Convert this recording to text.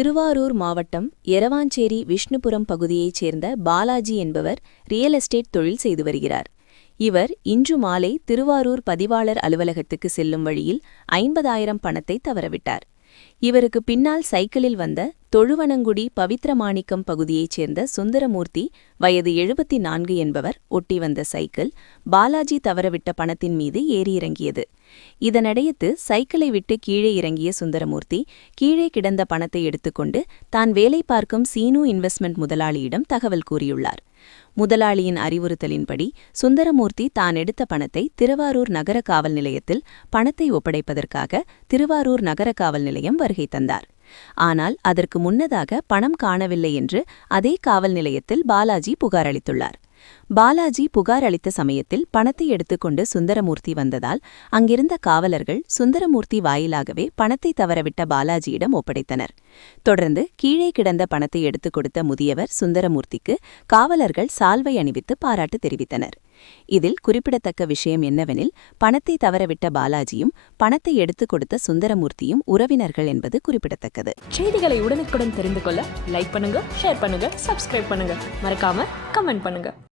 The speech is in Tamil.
திருவாரூர் மாவட்டம் எரவாஞ்சேரி விஷ்ணுபுரம் பகுதியைச் சேர்ந்த பாலாஜி என்பவர் ரியல் எஸ்டேட் தொழில் செய்து வருகிறார். இவர் இன்று மாலை திருவாரூர் பதிவாளர் அலுவலகத்துக்கு செல்லும் வழியில் 50,000 பணத்தை தவறவிட்டார். இவருக்கு பின்னால் சைக்கிளில் வந்த தொழுவனங்குடி பவித்ரமாணிக்கம் பகுதியைச் சேர்ந்த சுந்தரமூர்த்தி வயது 74 என்பவர் ஒட்டி வந்த சைக்கிள் பாலாஜி தவறவிட்ட பணத்தின் மீது ஏறி இறங்கியது. இதனடையத்து சைக்கிளை விட்டு கீழே இறங்கிய சுந்தரமூர்த்தி கீழே கிடந்த பணத்தை எடுத்துக்கொண்டு தான் வேலை பார்க்கும் சீனு இன்வெஸ்ட்மெண்ட் முதலாளியிடம் தகவல் கூறியுள்ளார். முதலாளியின் அறிவுறுத்தலின்படி சுந்தரமூர்த்தி தான் எடுத்த பணத்தை திருவாரூர் நகர காவல் நிலையத்தில் பணத்தை ஒப்படைப்பதற்காக திருவாரூர் நகர காவல் நிலையம் வருகை தந்தார். ஆனால் அதற்கு முன்னதாக பணம் காணவில்லை என்று அதே காவல் நிலையத்தில் பாலாஜி புகார் அளித்துள்ளார். பாலாஜி புகார் அளித்த சமயத்தில் பணத்தை எடுத்துக்கொண்டு சுந்தரமூர்த்தி வந்ததால் அங்கிருந்த காவலர்கள் சுந்தரமூர்த்தி வாயிலாகவே பணத்தை தவறவிட்ட பாலாஜியிடம் ஒப்படைத்தனர். தொடர்ந்து கீழே கிடந்த பணத்தை எடுத்துக் கொடுத்த முதியவர் சுந்தரமூர்த்திக்கு காவலர்கள் சால்வை அணிவித்து பாராட்டு தெரிவித்தனர். இதில் குறிப்பிடத்தக்க விஷயம் என்னவெனில் பணத்தை தவறவிட்ட பாலாஜியும் பணத்தை எடுத்துக் கொடுத்த சுந்தரமூர்த்தியும் உறவினர்கள் என்பது குறிப்பிடத்தக்கது. செய்திகளை உடனுக்குடன் தெரிந்து கொள்ள லைக் பண்ணுங்க, ஷேர் பண்ணுங்க, சப்ஸ்கிரைப் பண்ணுங்க, மறக்காம கமெண்ட் பண்ணுங்க.